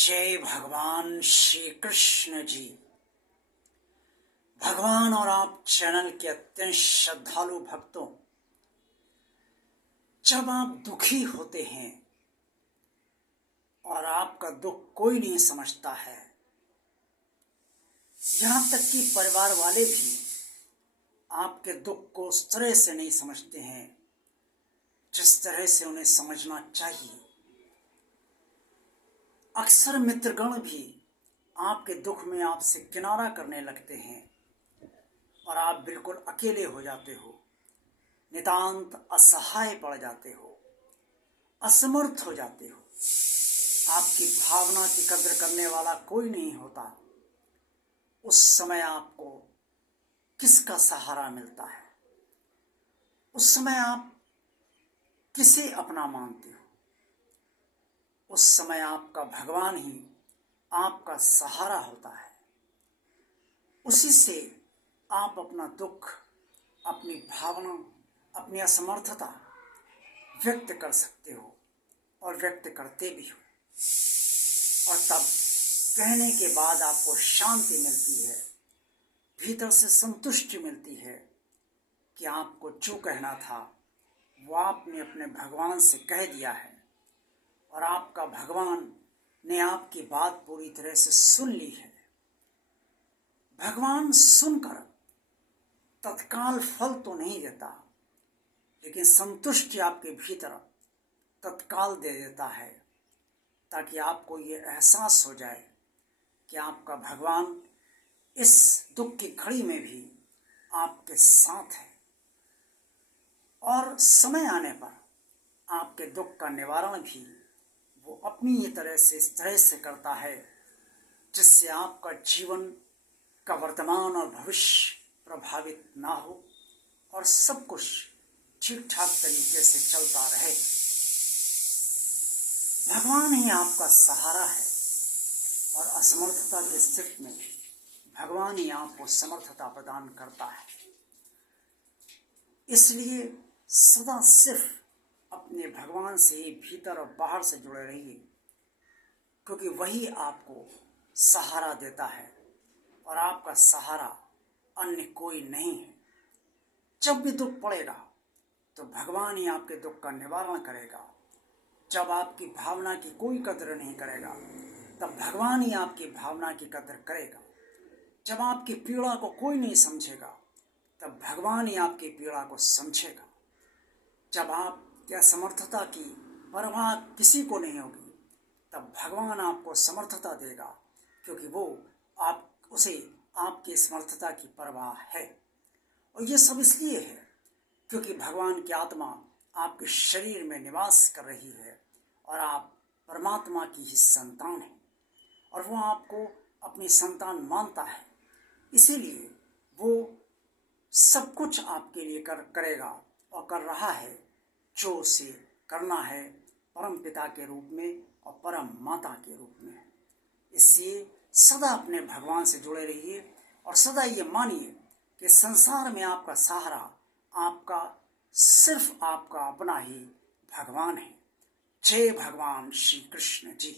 जय भगवान श्री कृष्ण जी। भगवान और आप चैनल के अत्यंत श्रद्धालु भक्तों, जब आप दुखी होते हैं और आपका दुख कोई नहीं समझता है, यहां तक कि परिवार वाले भी आपके दुख को उस तरह से नहीं समझते हैं जिस तरह से उन्हें समझना चाहिए। अक्सर मित्रगण भी आपके दुख में आपसे किनारा करने लगते हैं और आप बिल्कुल अकेले हो जाते हो, नितांत असहाय पड़ जाते हो, असमर्थ हो जाते हो। आपकी भावना की कद्र करने वाला कोई नहीं होता। उस समय आपको किसका सहारा मिलता है? उस समय आप किसे अपना मानते हो? उस समय आपका भगवान ही आपका सहारा होता है। उसी से आप अपना दुख, अपनी भावना, अपनी असमर्थता व्यक्त कर सकते हो और व्यक्त करते भी हो। और तब कहने के बाद आपको शांति मिलती है, भीतर से संतुष्टि मिलती है कि आपको जो कहना था वो आपने अपने भगवान से कह दिया है और आपका भगवान ने आपकी बात पूरी तरह से सुन ली है। भगवान सुनकर तत्काल फल तो नहीं देता, लेकिन संतुष्टि आपके भीतर तत्काल दे देता है, ताकि आपको ये एहसास हो जाए कि आपका भगवान इस दुख की घड़ी में भी आपके साथ है और समय आने पर आपके दुख का निवारण भी वो अपनी ही तरह से इस तरह से करता है जिससे आपका जीवन का वर्तमान और भविष्य प्रभावित ना हो और सब कुछ ठीक ठाक तरीके से चलता रहे। भगवान ही आपका सहारा है और असमर्थता की स्थिति में भगवान ही आपको समर्थता प्रदान करता है। इसलिए सदा सिर्फ अपने भगवान से ही भीतर और बाहर से जुड़े रहिए, क्योंकि वही आपको सहारा देता है और आपका सहारा अन्य कोई नहीं है। जब भी दुख पड़ेगा तो भगवान ही आपके दुख का निवारण करेगा। जब आपकी भावना की कोई कदर नहीं करेगा तब भगवान ही आपकी भावना की कदर करेगा। जब आपकी पीड़ा को कोई नहीं समझेगा तब भगवान ही आपकी पीड़ा को समझेगा। जब आपकी असमर्थता की परवाह किसी को नहीं होगी तब भगवान आपको समर्थता देगा, क्योंकि वो उसे आपकी समर्थता की परवाह है। और ये सब इसलिए है क्योंकि भगवान की आत्मा आपके शरीर में निवास कर रही है और आप परमात्मा की ही संतान हैं और वो आपको अपनी संतान मानता है। इसीलिए वो सब कुछ आपके लिए करेगा और कर रहा है जो उसे करना है, परम पिता के रूप में और परम माता के रूप में। इसलिए सदा अपने भगवान से जुड़े रहिए और सदा ये मानिए कि संसार में आपका सहारा आपका सिर्फ आपका अपना ही भगवान है। जय भगवान श्री कृष्ण जी।